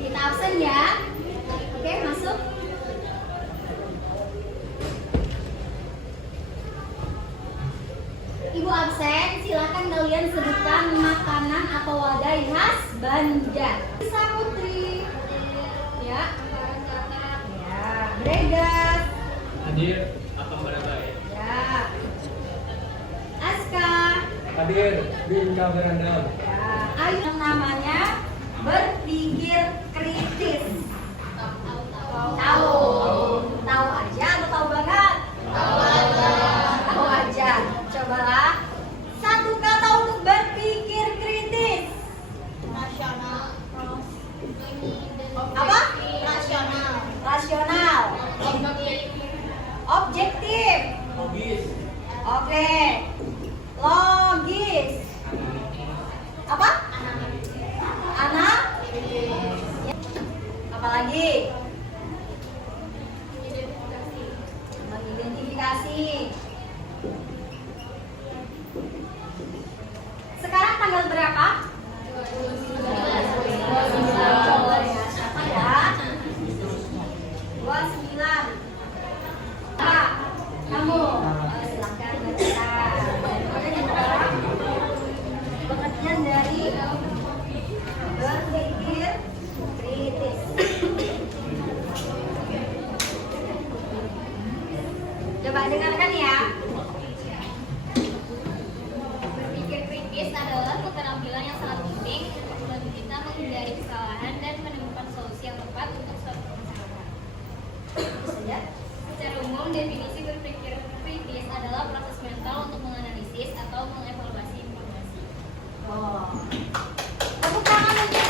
Kita absen ya. Oke, masuk. Ibu absen, silakan kalian sebutkan makanan atau wadah khas Banjar. Bisa Putri. Ya. Ya, Bregas. Hadir, apa mereka ya? Ya. Aska. Hadir, Binka Berandal. Ya. Ayo yang namanya berpikir kritis. Tahu. Tahu aja atau tahu banget? Tahu aja. Cobalah. Satu kata untuk berpikir kritis. Rasional. Apa? Rasional. Rasional. Objektif. Logis. Oke. Logis. Apa? Anak. Apa lagi? Mengidentifikasi. Sekarang tanggal berapa? 29. Siapa ya? 29. Pak, kamu silakan baca. Pengertian dari berpikir kritis. Coba dengarkan ya. Berpikir kritis adalah keterampilan yang sangat penting untuk membantu kita menghindari kesalahan dan menemukan solusi yang tepat untuk suatu masalah. Saja. Secara umum, definisi berpikir kritis adalah proses mental untuk menganalisis atau mengevaluasi informasi. Oh. Tepuk tangan untuk.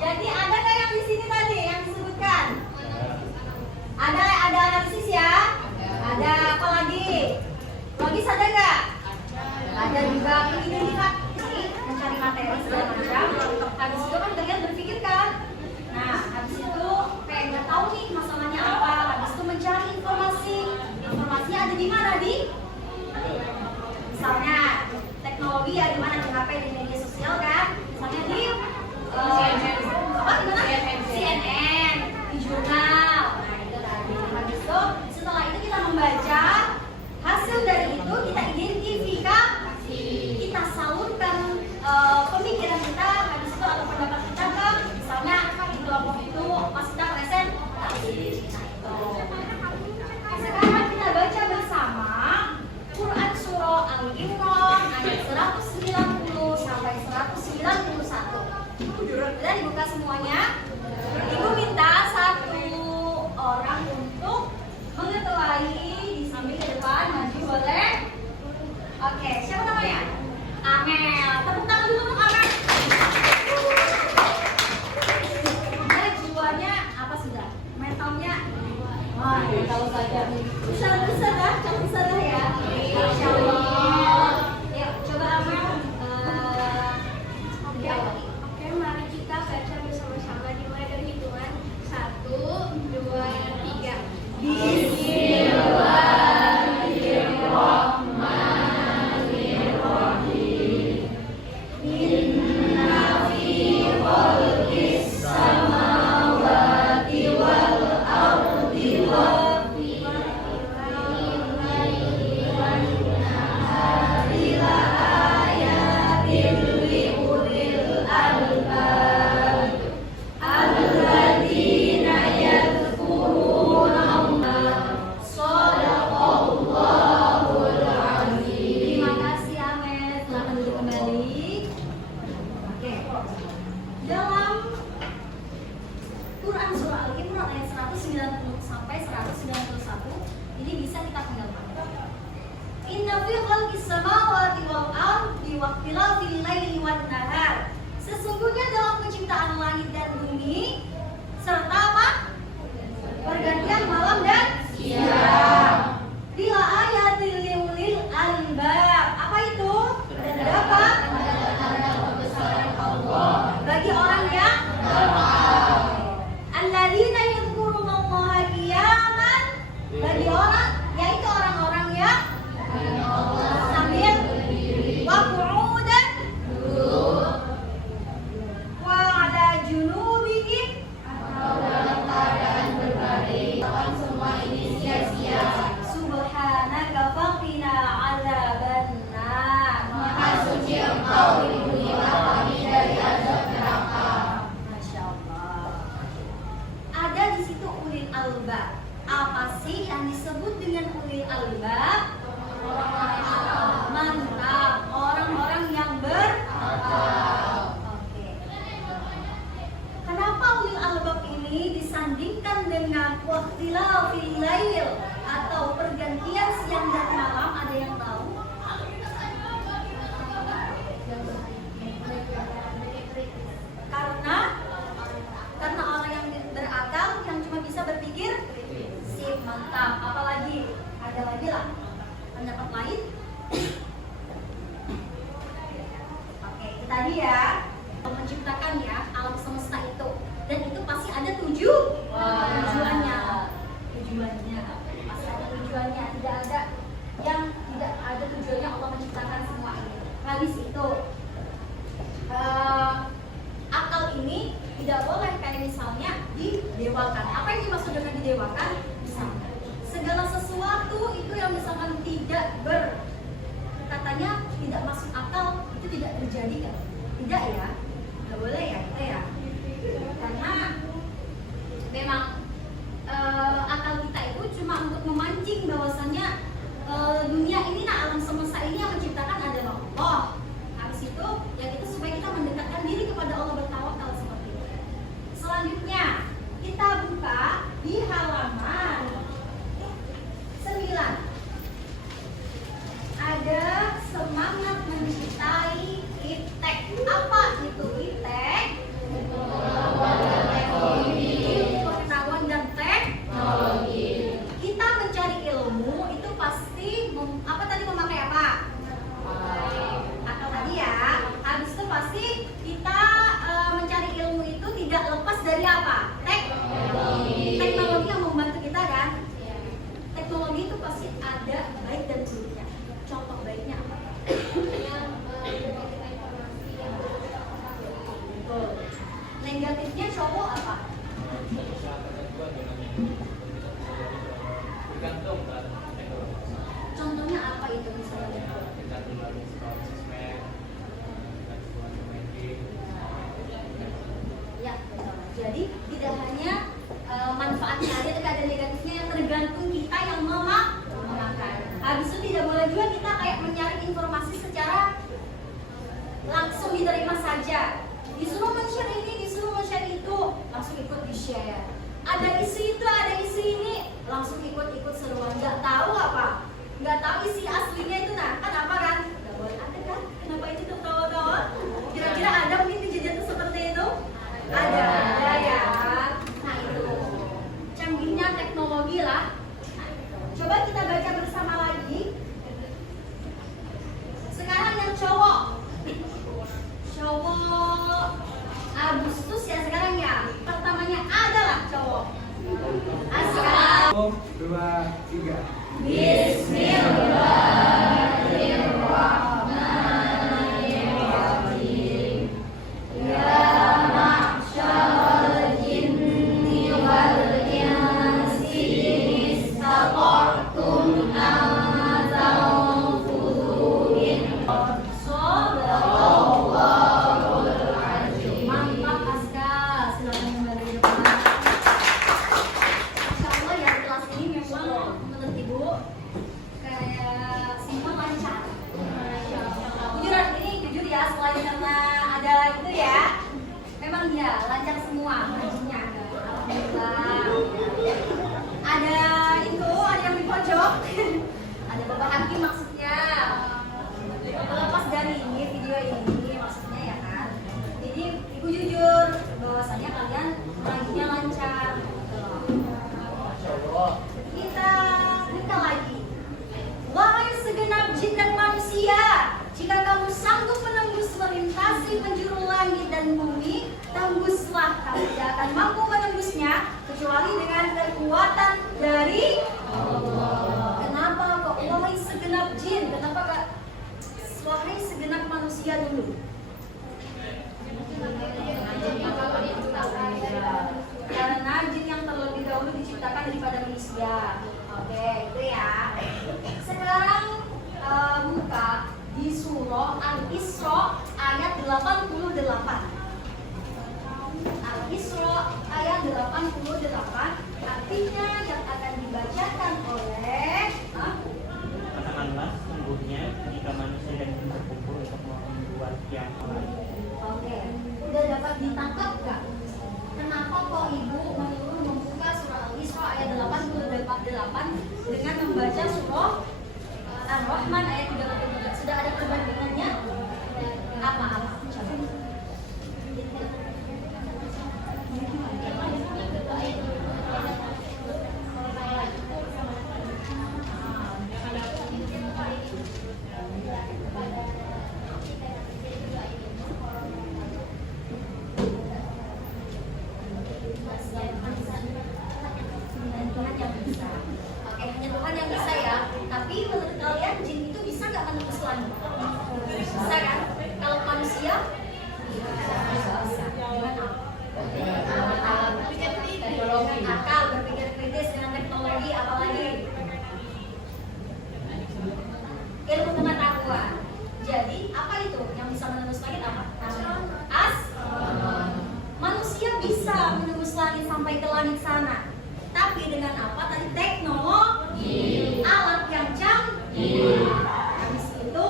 Jadi ada nggak yang di sini tadi yang disebutkan? Ada analisis ya? Ada apa lagi? Logis ada nggak? Ada juga identifikasi, mencari materi segala macam. Habis itu kan kalian berpikir kan? Nah, habis itu kayak nggak tahu nih masalahnya apa. Habis itu mencari informasi. Informasinya ada di mana? Di misalnya teknologi ya, di mana di HP, di media sosial kan? Misalnya di apa di mana? CNN, di jurnal. Nah, itu tadi. Habis itu setelah itu kita membaca hasil dari itu, kita identifikasi, kita salurkan pemikiran kita, habis itu atau pendapat kita ke misalnya di kelompok itu pas kita presentasi. Nah, itu. Sekarang kita baca bersama Quran Surah Al-Imran ayat 190 sampai 191. Sudah dibuka semuanya. Ibu minta satu orang untuk mengetuai di samping ke depan, maju boleh. Oke, siapa namanya? Amel. Tepuk tangan dulu untuk Amel. Amel jiwanya apa sudah? Mentalnya? Wah, ya tahu saja. Besar lah, calon besar lah ya. Masya Allah. Yuk, coba Amel. Oke, mari kita baca bersama-sama dimulai dari hitungan 1, 2, 3. Terima kasih Amel. Silakan duduk kembali. Oke. Dalam Quran Surah Al-Imran ayat 190 sampai 191 ini bisa kita tinggalkan. Inna fi khalqis samawati wal ardi wa ikhtilafil laili wan nahar. Sesungguhnya dalam penciptaan langit dan bumi serta apa? Pergantian malam dan siang. Bila ayatil liulil albab. Apa itu? Terdapat bagi orang yang alladzina yadhkurunallaha qiyaman, bagi orang yaitu orang-orang yang tidak ada tujuannya Allah menciptakan semua ini. Habis itu akal ini tidak boleh kayak misalnya didewakan. Apa yang dimaksud dengan didewakan? Misalnya segala sesuatu itu yang misalkan katanya tidak masuk akal itu tidak terjadi kan? Tidak ya, nggak boleh ya kita ya. Karena memang akal kita itu cuma untuk memancing bahwasannya dunia ini, alam semesta ini yang menciptakan adalah Allah. Habis itu, yang itu supaya kita mendekatkan diri kepada Allah, bertawakal seperti itu. Selanjutnya, kita buka di halaman 9. Ada semangat mencintai iptek. Apa itu iptek? Pengetahuan dan teknologi. Kita mencari ilmu itu pasti memakai apa? Akal tadi ya. Habis itu pasti kita mencari ilmu itu tidak lepas dari apa? Teknologi yang membantu kita kan? Teknologi itu pasti ada baik dan buruknya. Contoh baiknya apa? Negatifnya cowok apa? Bergantung kan teknologi. Contohnya apa itu misalnya? Kita melalui sosmed, Ya, betul. Jadi tidak hanya manfaatnya ada negatifnya, yang tergantung kita yang memakai. Habis itu tidak boleh juga kita kayak mencari informasi secara langsung diterima saja. Disuruh men-share ini, disuruh men-share itu, langsung ikut di-share. Ada isu itu, ada isu ini, langsung ikut seruan. Nggak tahu apa? Nggak tahu isi aslinya itu, nah kan apa kan? Nggak boleh ada kan? Kenapa itu tertawa-tawa? Kira-kira ada mungkin kejadian seperti itu? Ada ya. Nah itu canggihnya teknologi lah. Coba kita baca bersama lagi. Sekarang yang cowok Agustus ya sekarang ya. Pertamanya adalah cowok. Sekarang 1, 2, 3. Bismillahirrahmanirrahim. Ya ma'syaral jinni wal insi istata'tum an tanfudhu min Sadaqallahul azim. Mantap Aska, silakan kembali ke depan. Masya Allah ya, kelas ini memang menurut Ibu kayak semua lancar. Jujur ya, selain karena ada itu ya, memang ya lancar semua ngajinya ada. Alhamdulillah. Ada yang di pojok. Ada Bapak Hakim maksudnya. Lepas dari ini video ini maksudnya ya kan. Jadi Ibu jujur bahwasanya kalian ngajinya lancar. Kita buka lagi. Wahai segenap jin dan manusia, jika kamu sanggup menembus melintasi penjuru langit dan bumi, tembuslah, kamu tidak akan mampu menembusnya kecuali dengan kekuatan dari Allah. Kenapa kok wahai segenap jin? Kenapa kak wahai segenap manusia dulu? Karena jin yang terlebih dahulu diciptakan daripada manusia. Oke, itu ya. Sekarang buka di surah Al-Isra ayat 88. Al-Isra ayat 88 artinya yang akan dibacakan oleh Katakanlah sungguhnya jika manusia dan jin berkumpul untuk membuat yang lain. Oke, udah dapat ditangkap gak? Kenapa kok Ibu menyuruh membuka surah Al-Isra ayat 88 dengan membaca surah Ar-Rahman ayat 33? Sudah ada perbandingannya? Apa? Coba. Habis itu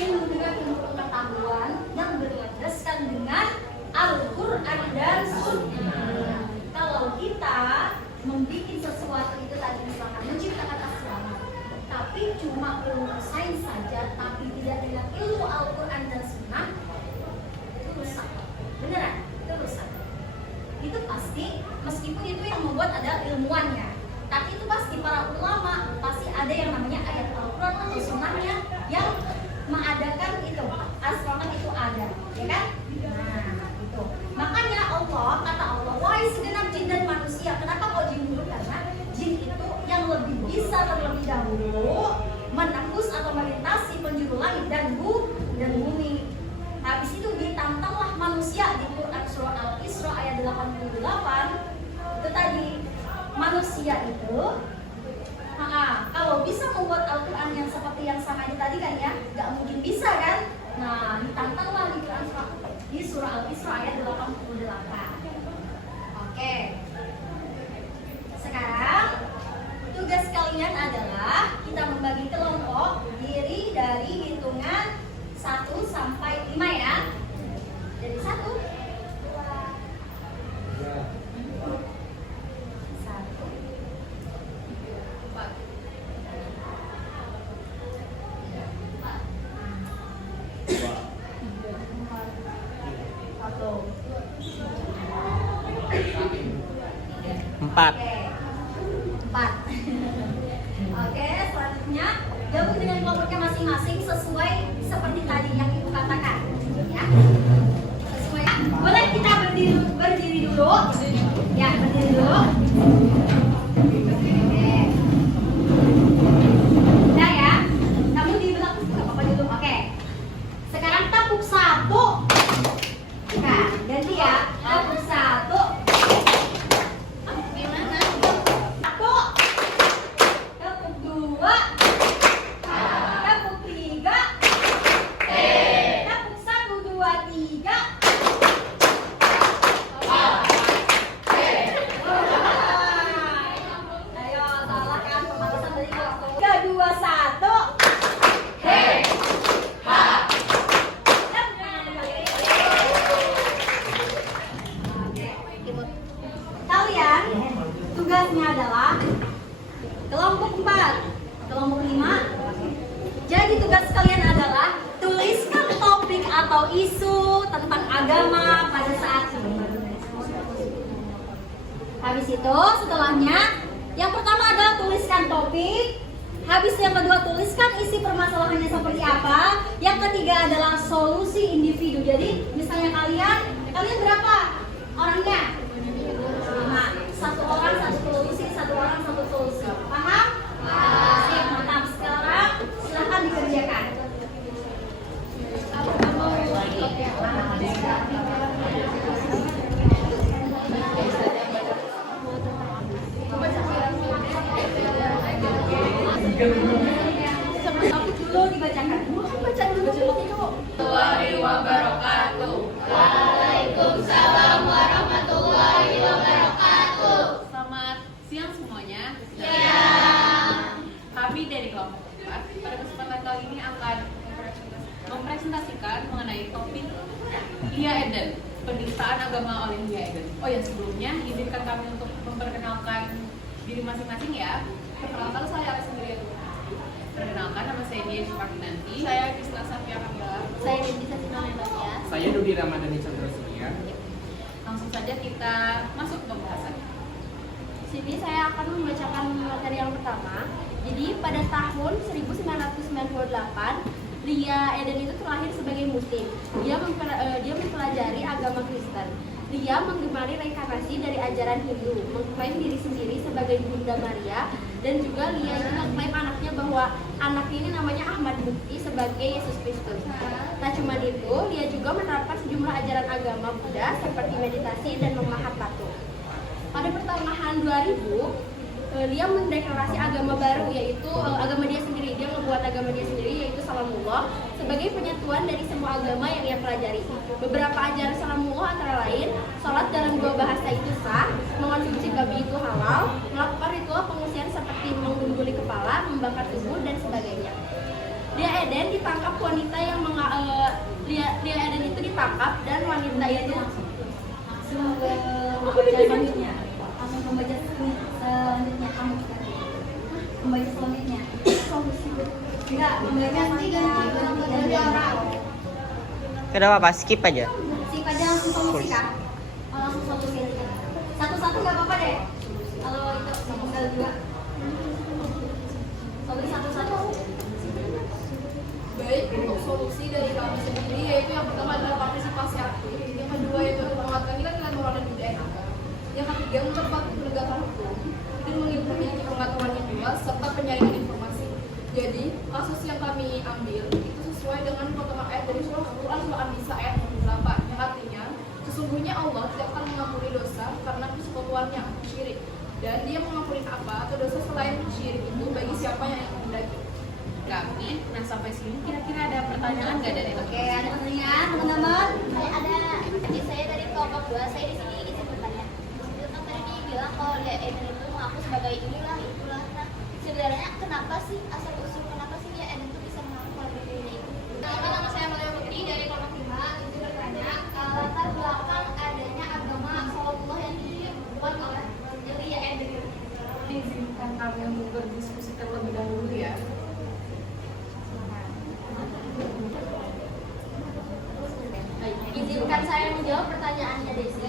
ilmu dengan ilmu pengetahuan yang berlandaskan dengan Al-Quran dan Sunnah. Kalau kita membuat sesuatu itu tadi misalkan menciptakan asrama, tapi cuma ilmu sains saja, tapi tidak dengan ilmu Al-Quran dan Sunnah, itu rusak. Beneran, itu rusak. Itu pasti, meskipun itu yang membuat adalah ilmuwannya, tapi itu pasti para ulama pasti ada yang namanya ayat Al-Quran atau Sunnahnya yang mengadakan itu asrama itu ada, ya kan? Nah itu makanya Allah kata Allah, wahai segenap jin dan manusia. Kenapa kok jin dulu? Karena jin itu yang lebih bisa terlebih dahulu menembus atau melintasi penjuru langit dan bumi. Habis itu ditantanglah manusia di Quran surah Al-Isra ayat 88. Itu tadi manusia itu kalau bisa membuat Al-Quran yang seperti yang sama ini tadi kan ya, nggak mungkin bisa kan? Nah, ditantanglah di surah Al-Isra ayat 88. Oke. Sekarang tugas kalian adalah kita membagi kelompok diri dari hitungan 1 sampai 5 ya. Dari 1 4. Empat. Oke, selanjutnya gabung dengan kelompoknya masing-masing sesuai seperti tadi yang ibu katakan, ya. Sesuai. Boleh kita berdiri dulu? Ya, berdiri dulu. Oke. Udah ya. Kamu di belakang nggak apa-apa dulu. Oke. Sekarang tepuk 1. Nah, ganti ya. Tepuk 1. Kalian tugasnya adalah kelompok 4, kelompok 5. Jadi tugas kalian adalah tuliskan topik atau isu tentang agama pada saat ini. Habis itu setelahnya yang pertama adalah tuliskan topik. Habis yang kedua tuliskan isi permasalahannya seperti apa. Yang ketiga adalah solusi individu. Jadi misalnya kalian berapa orangnya? 5. 1 orang 1 solusi, 1 orang 1 solusi. Paham? Sip, mantap. Sekarang silahkan dikerjakan. Topik dulu dibacakan. Baca dulu. Warahmatullahi wabarakatuh. Waalaikumsalam warahmatullahi wabarakatuh. Selamat siang semuanya. Ya. Kami dari kelompok 4 pada kesempatan kali ini akan mempresentasikan mengenai topik Lia Eden, penistaan agama oleh Lia Eden. Oh ya, sebelumnya izinkan kami untuk memperkenalkan diri masing-masing ya. Perkenalkan saya sendiri. Perkenalkan, nama saya Dia Supartinanti. Saya Krisna Safia Kamila. Saya Devisa Sinolenoya. Saya Dudi Ramadhani Chandra Surya. Langsung saja kita masuk ke pembahasan. Sini saya akan membacakan materi yang pertama. Jadi pada tahun 1998, Lia Eden itu terlahir sebagai muslim. Dia mempelajari agama Kristen. Dia menggemari reinkarnasi dari ajaran Hindu, mengklaim diri sendiri sebagai Bunda Maria, dan juga Lia itu mengklaim anaknya bahwa anaknya ini namanya Ahmad Mukti sebagai Yesus Kristus. Tak cuma itu, Lia juga menerapkan sejumlah ajaran agama Buddha seperti meditasi dan memahat patung. Pada pertengahan 2000, Lia mendeklarasi agama baru, yaitu agama dia sendiri. Dia membuat agama dia sendiri, yaitu Salamullah, sebagai penyatuan dari semua agama yang ia pelajari. Beberapa ajaran Salamullah antara lain, sholat dalam 2 bahasa itu sah, mengonsumsi babi itu halal, melakukan ritual pengungsian seperti menggunduli kepala, membakar tubuh dan sebagainya. Lia Eden ditangkap wanita yang Lia Eden itu ditangkap dan wanita itu selanjutnya kamu membaca selanjutnya kamu membaca selanjutnya enggak membaca dari orang Kenapa Pak? Skip aja. si pada langsung solusi kan langsung solusi aja satu-satu nggak apa-apa deh kalau itu tinggal juga solusi satu-satu. Baik, untuk solusi dari kami sendiri yaitu yang pertama adalah partisipasi aktif, yang kedua yaitu menguatkan nilai-nilai moral dan budaya kita, yang ketiga memperkuat penegakan hukum dan memiliki pengetahuan yang luas serta penyaringan informasi. Jadi kasus yang kami ambil itu sesuai dengan potongan ayat dari surah Al-Quran surah An-Nisa ayat 68 yang artinya sesungguhnya Allah tidak akan mengampuni dosa karena persekutuannya syirik, dan Dia mengampuni apa atau dosa selain syirik itu bagi siapa yang menghendaki. Kami, nah sampai sini kira-kira ada pertanyaan nggak dari Oke, ada pertanyaan teman-teman? Ada. Jadi saya dari kelompok 2, saya di sini izin bertanya. Tentang tadi dibilang kalau Lia Eden itu mengaku sebagai inilah itulah. Nah, sebenarnya kenapa sih asal usul kenapa sih Lia Eden itu bisa mengaku kalau dirinya itu? Nama saya Maria Putri dari kelompok 5 izin bertanya. Latar belakang adanya agama Salawatullah yang dibuat oleh Lia Eden. Izinkan kami untuk berdiskusi terlebih dahulu ya. Izinkan saya menjawab pertanyaannya Desi.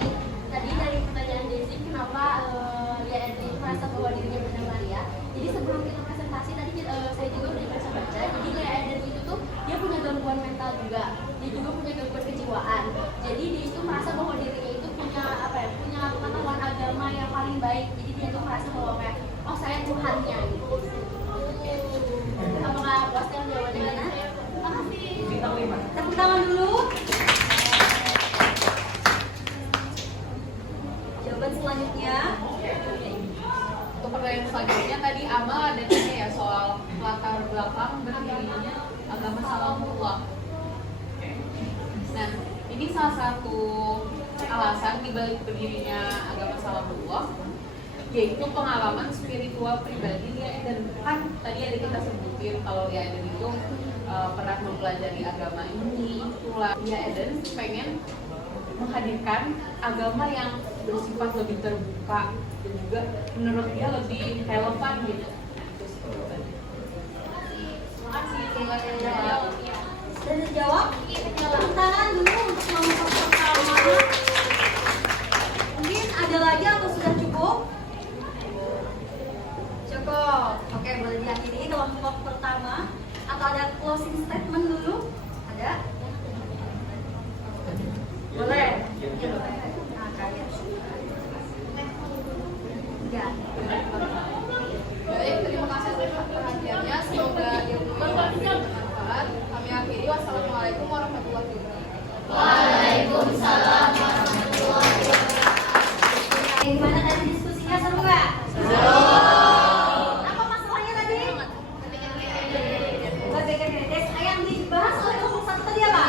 Tadi dari pertanyaan Desi, kenapa Lia Eden merasa bahwa dirinya benar Maria? Jadi sebelum kita presentasi tadi saya juga udah baca-baca. Jadi Lia Eden itu tuh dia punya gangguan mental juga. Dia juga punya gangguan kejiwaan. Jadi dia itu merasa bahwa dirinya itu punya punya pengetahuan agama yang paling baik. Jadi dia tuh merasa bahwa kayak oh saya Tuhannya gitu. Apakah puas dengan jawabannya? Makasih. Tepuk tangan dulu. Jawaban selanjutnya. Untuk pertanyaan selanjutnya tadi Amal ada tanya ya soal latar belakang berdirinya agama Salamullah. Nah, ini salah satu alasan dibalik berdirinya agama Salamullah yaitu pengalaman spiritual pribadi Lia Eden. Kan tadi ada kita sebutin kalau Lia Eden itu pernah mempelajari agama ini, itulah Lia Eden pengen menghadirkan agama yang bersifat lebih terbuka dan juga menurut dia lebih relevan gitu. Terima kasih. Dan terjawab? Tepuk tangan dulu untuk kelompok pertama. Mungkin ada lagi atau sudah cukup? Cukup. Oke, boleh diakhiri kelompok pertama. Atau ada closing statement dulu? Ada? Boleh? Iya boleh. Nah, kalian. Enggak. Baik, terima kasih atas perhatiannya. Semoga ilmu ini bermanfaat. Kami akhiri. Wassalamualaikum warahmatullahi wabarakatuh. Waalaikumsalam warahmatullahi wabarakatuh. Gimana tadi diskusinya, seru nggak? Seru. Apa masalahnya tadi? Bagian kreatif. Yang dibahas oleh kelompok satu tadi apa?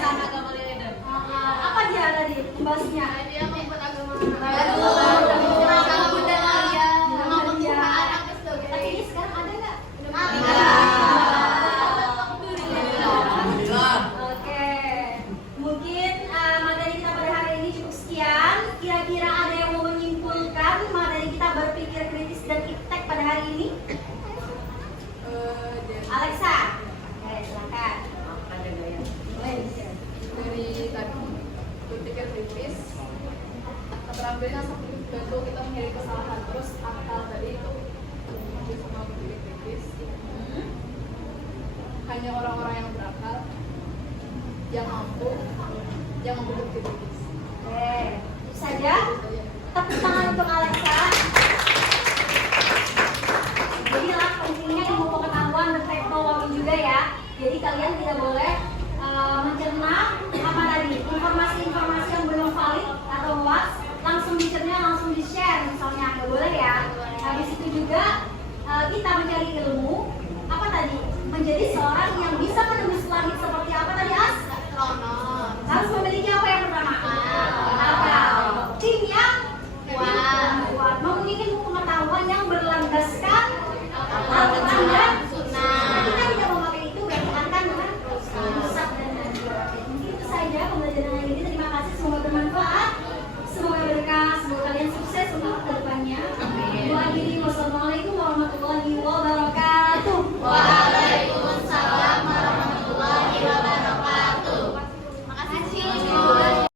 Sama agama Lia Eden. Apa dia tadi membahasnya? Dia membuat agama Tapi ini sekarang ada nggak? Oke, mungkin materi kita pada hari ini cukup sekian. Kira-kira ada yang mau menyimpulkan materi kita berpikir kritis dan iptek pada hari ini? Alexa, oke silakan. Dari tadi berpikir kritis, keterampilan seperti bantu kita menghindari kesalahan. Terus akal tadi itu semua berpikir kritis. Hanya orang-orang yang berakal, yang mampu berpikir kritis. Oke, itu saja. Tepuk tangan untuk Alexa. Jadi lah pentingnya ilmu pengetahuan dan teknologi juga ya. Jadi kalian tidak boleh mencerna apa tadi informasi-informasi yang belum valid atau hoax langsung dicerna, langsung di-share misalnya, nggak boleh ya. Habis itu juga kita mencari ilmu apa tadi menjadi seorang